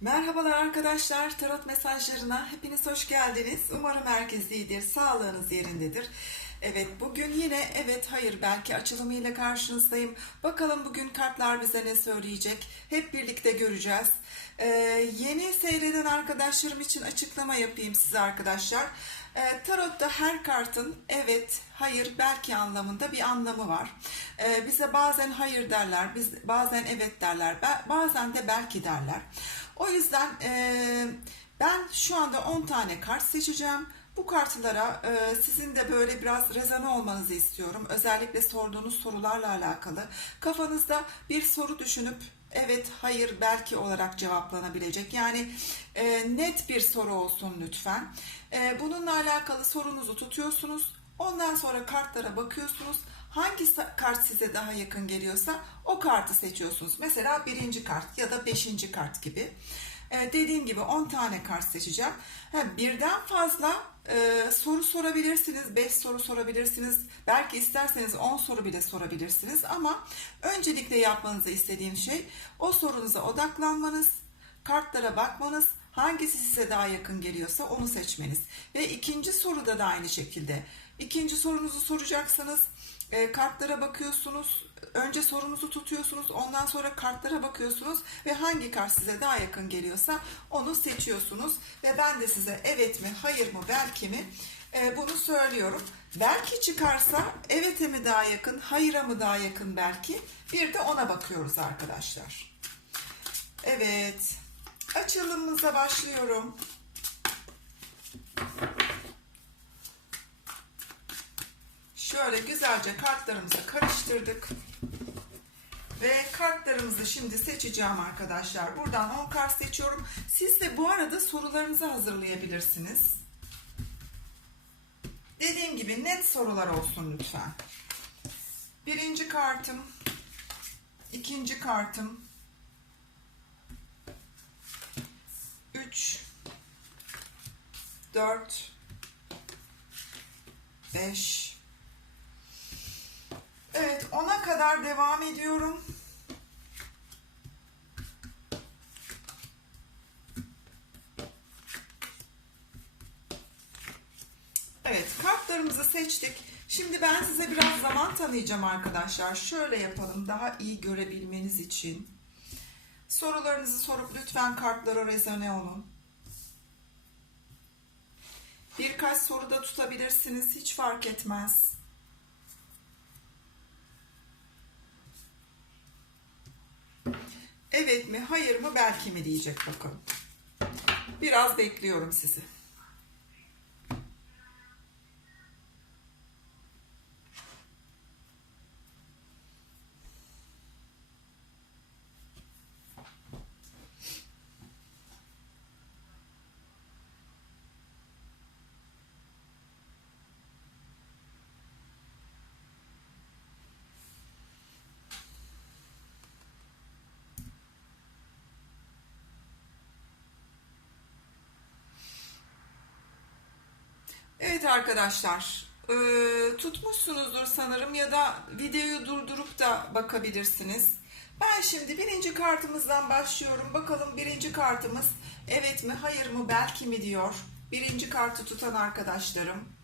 Merhabalar arkadaşlar, tarot mesajlarına hepiniz hoş geldiniz. Umarım herkes iyidir, sağlığınız yerindedir. Evet, bugün yine evet hayır belki açılımıyla karşınızdayım. Bakalım bugün kartlar bize ne söyleyecek? Hep birlikte göreceğiz. Ee, yeni seyreden arkadaşlarım için açıklama yapayım size arkadaşlar. Ee, tarotta her kartın evet, hayır, belki anlamında bir anlamı var. Ee, bize bazen hayır derler, biz bazen evet derler, bazen de belki derler. O yüzden e, ben şu anda 10 tane kart seçeceğim. Bu kartlara e, sizin de böyle biraz rezone olmanızı istiyorum. Özellikle sorduğunuz sorularla alakalı. Kafanızda bir soru düşünüp evet, hayır, belki olarak cevaplanabilecek. Yani e, net bir soru olsun lütfen. E, bununla alakalı sorunuzu tutuyorsunuz. Ondan sonra kartlara bakıyorsunuz. Hangi kart size daha yakın geliyorsa o kartı seçiyorsunuz. Mesela birinci kart ya da beşinci kart gibi. Ee, dediğim gibi 10 tane kart seçeceğim. Ha, birden fazla e, soru sorabilirsiniz. 5 soru sorabilirsiniz. Belki isterseniz 10 soru bile sorabilirsiniz. Ama öncelikle yapmanızı istediğim şey o sorunuza odaklanmanız, kartlara bakmanız, hangisi size daha yakın geliyorsa onu seçmeniz. Ve ikinci soruda da aynı şekilde. İkinci sorunuzu soracaksınız. E, kartlara bakıyorsunuz. Önce sorunuzu tutuyorsunuz. Ondan sonra kartlara bakıyorsunuz. Ve hangi kart size daha yakın geliyorsa onu seçiyorsunuz. Ve ben de size evet mi, hayır mı, belki mi e, bunu söylüyorum. Belki çıkarsa evete mi daha yakın, hayıra mı daha yakın belki. Bir de ona bakıyoruz arkadaşlar. Evet. Açılımımıza başlıyorum. Şöyle güzelce kartlarımızı karıştırdık. Ve kartlarımızı şimdi seçeceğim arkadaşlar. Buradan 10 kart seçiyorum. Siz de bu arada sorularınızı hazırlayabilirsiniz. Dediğim gibi net sorular olsun lütfen. Birinci kartım, ikinci kartım, 3 4 5 Evet, ona kadar devam ediyorum. Evet, kartlarımızı seçtik. Şimdi ben size biraz zaman tanıyacağım arkadaşlar. Şöyle yapalım daha iyi görebilmeniz için. Sorularınızı sorup lütfen kartlara rezone olun. Birkaç soruda tutabilirsiniz, hiç fark etmez. Evet mi, hayır mı, belki mi diyecek bakalım. Biraz bekliyorum sizi. Evet arkadaşlar, eee, tutmuşsunuzdur sanırım ya da videoyu durdurup da bakabilirsiniz. Ben şimdi birinci kartımızdan başlıyorum. Bakalım birinci kartımız evet mi, hayır mı, belki mi diyor. Birinci kartı tutan arkadaşlarım.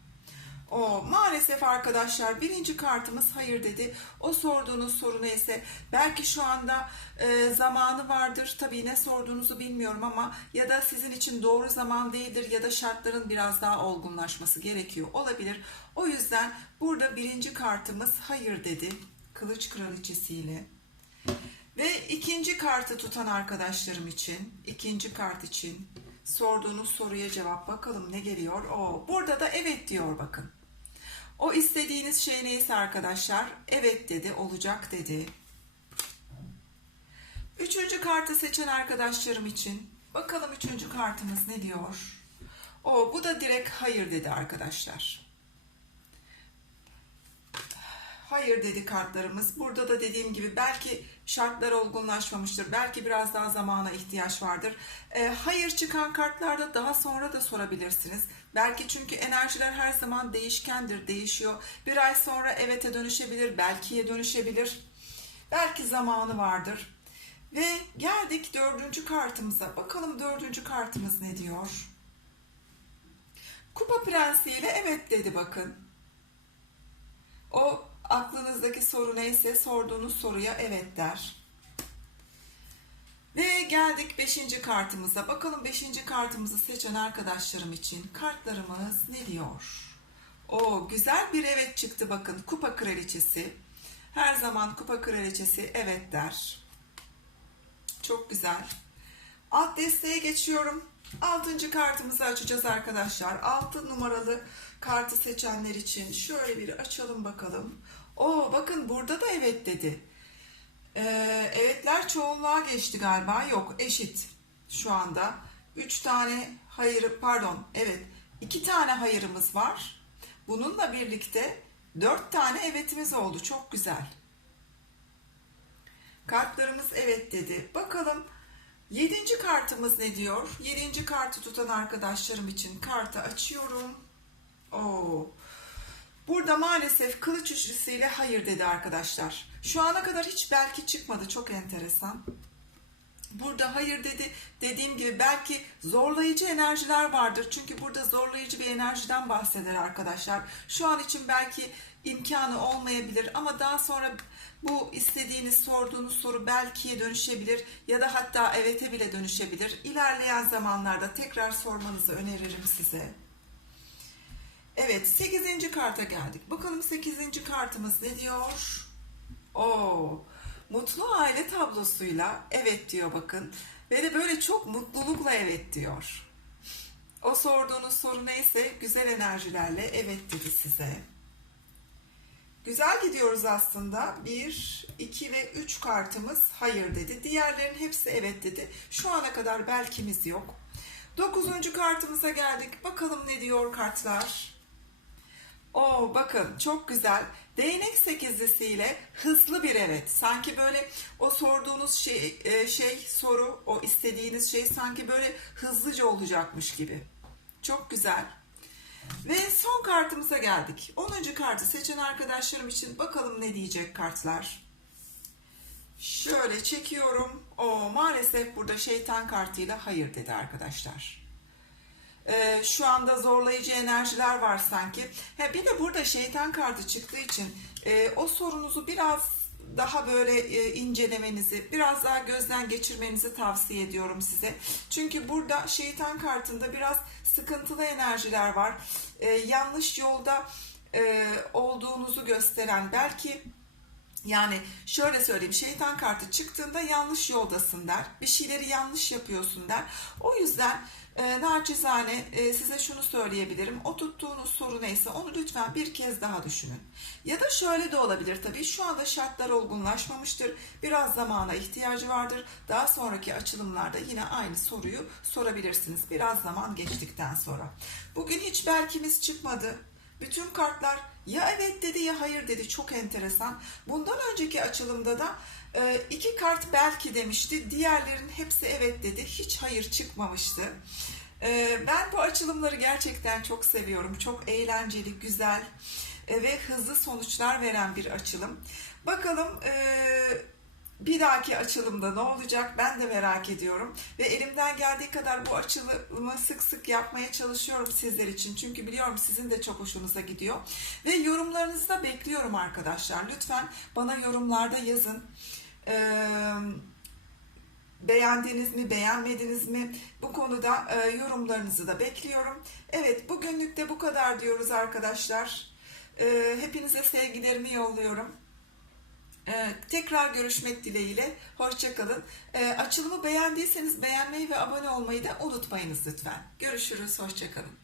O maalesef arkadaşlar birinci kartımız hayır dedi. O sorduğunuz soru neyse belki şu anda e, zamanı vardır. Tabii ne sorduğunuzu bilmiyorum ama ya da sizin için doğru zaman değildir ya da şartların biraz daha olgunlaşması gerekiyor olabilir. O yüzden burada birinci kartımız hayır dedi. Kılıç kraliçesiyle. Ve ikinci kartı tutan arkadaşlarım için, ikinci kart için sorduğunuz soruya cevap bakalım ne geliyor. O burada da evet diyor bakın. O istediğiniz şey neyse arkadaşlar evet dedi, olacak dedi. Üçüncü kartı seçen arkadaşlarım için bakalım üçüncü kartımız ne diyor. O bu da direkt hayır dedi arkadaşlar. Hayır dedi kartlarımız. Burada da dediğim gibi belki şartlar olgunlaşmamıştır. Belki biraz daha zamana ihtiyaç vardır. Ee, hayır çıkan kartlarda daha sonra da sorabilirsiniz. Belki çünkü enerjiler her zaman değişkendir, değişiyor. Bir ay sonra evete dönüşebilir, belkiye dönüşebilir. Belki zamanı vardır. Ve geldik dördüncü kartımıza. Bakalım dördüncü kartımız ne diyor? Kupa prensiyle evet dedi bakın. O aklınızdaki soru neyse sorduğunuz soruya evet der. Ve geldik 5. kartımıza. Bakalım 5. kartımızı seçen arkadaşlarım için kartlarımız ne diyor? O güzel bir evet çıktı bakın. Kupa kraliçesi. Her zaman kupa kraliçesi evet der. Çok güzel. Alt desteğe geçiyorum. Altıncı kartımızı açacağız arkadaşlar. Altı numaralı kartı seçenler için şöyle bir açalım bakalım. O bakın burada da evet dedi. Ee, evetler çoğunluğa geçti galiba. Yok eşit şu anda. Üç tane hayır pardon evet iki tane hayırımız var. Bununla birlikte dört tane evetimiz oldu. Çok güzel. Kartlarımız evet dedi. Bakalım yedinci kartımız ne diyor? Yedinci kartı tutan arkadaşlarım için kartı açıyorum. Oo. Burada maalesef kılıç üçlüsüyle hayır dedi arkadaşlar. Şu ana kadar hiç belki çıkmadı. Çok enteresan. Burada hayır dedi. Dediğim gibi belki zorlayıcı enerjiler vardır. Çünkü burada zorlayıcı bir enerjiden bahseder arkadaşlar. Şu an için belki imkanı olmayabilir ama daha sonra bu istediğiniz sorduğunuz soru belkiye dönüşebilir ya da hatta evete bile dönüşebilir. İlerleyen zamanlarda tekrar sormanızı öneririm size. Evet 8. karta geldik. Bakalım 8. kartımız ne diyor? Oo, mutlu aile tablosuyla evet diyor bakın. Ve de böyle çok mutlulukla evet diyor. O sorduğunuz soru neyse güzel enerjilerle evet dedi size. Güzel gidiyoruz aslında. 1, 2 ve 3 kartımız hayır dedi. Diğerlerin hepsi evet dedi. Şu ana kadar belkimiz yok. 9. kartımıza geldik. Bakalım ne diyor kartlar. Oo bakın çok güzel. Değnek sekizlisiyle hızlı bir evet. Sanki böyle o sorduğunuz şey, e, şey soru, o istediğiniz şey sanki böyle hızlıca olacakmış gibi. Çok güzel. Ve son kartımıza geldik. 10. kartı seçen arkadaşlarım için bakalım ne diyecek kartlar. Şöyle çekiyorum. O maalesef burada şeytan kartıyla hayır dedi arkadaşlar. Ee, şu anda zorlayıcı enerjiler var sanki. Ha, bir de burada şeytan kartı çıktığı için e, o sorunuzu biraz daha böyle e, incelemenizi, biraz daha gözden geçirmenizi tavsiye ediyorum size. Çünkü burada şeytan kartında biraz sıkıntılı enerjiler var. E, yanlış yolda e, olduğunuzu gösteren belki yani şöyle söyleyeyim şeytan kartı çıktığında yanlış yoldasın der. Bir şeyleri yanlış yapıyorsun der. O yüzden e, naçizane e, size şunu söyleyebilirim. O tuttuğunuz soru neyse onu lütfen bir kez daha düşünün. Ya da şöyle de olabilir tabii. Şu anda şartlar olgunlaşmamıştır. Biraz zamana ihtiyacı vardır. Daha sonraki açılımlarda yine aynı soruyu sorabilirsiniz. Biraz zaman geçtikten sonra. Bugün hiç belkimiz çıkmadı. Bütün kartlar ya evet dedi ya hayır dedi. Çok enteresan. Bundan önceki açılımda da e, iki kart belki demişti. Diğerlerin hepsi evet dedi. Hiç hayır çıkmamıştı. E, Ben bu açılımları gerçekten çok seviyorum. Çok eğlenceli, güzel e, ve hızlı sonuçlar veren bir açılım. Bakalım bir dahaki açılımda ne olacak ben de merak ediyorum. Ve elimden geldiği kadar bu açılımı sık sık yapmaya çalışıyorum sizler için. Çünkü biliyorum sizin de çok hoşunuza gidiyor. Ve yorumlarınızı da bekliyorum arkadaşlar. Lütfen bana yorumlarda yazın. Ee, beğendiniz mi, beğenmediniz mi? Bu konuda e, yorumlarınızı da bekliyorum. Evet, bugünlük de bu kadar diyoruz arkadaşlar. Ee, hepinize sevgilerimi yolluyorum. Ee, tekrar görüşmek dileğiyle. Hoşçakalın. Ee, açılımı beğendiyseniz beğenmeyi ve abone olmayı da unutmayınız lütfen. Görüşürüz. Hoşçakalın.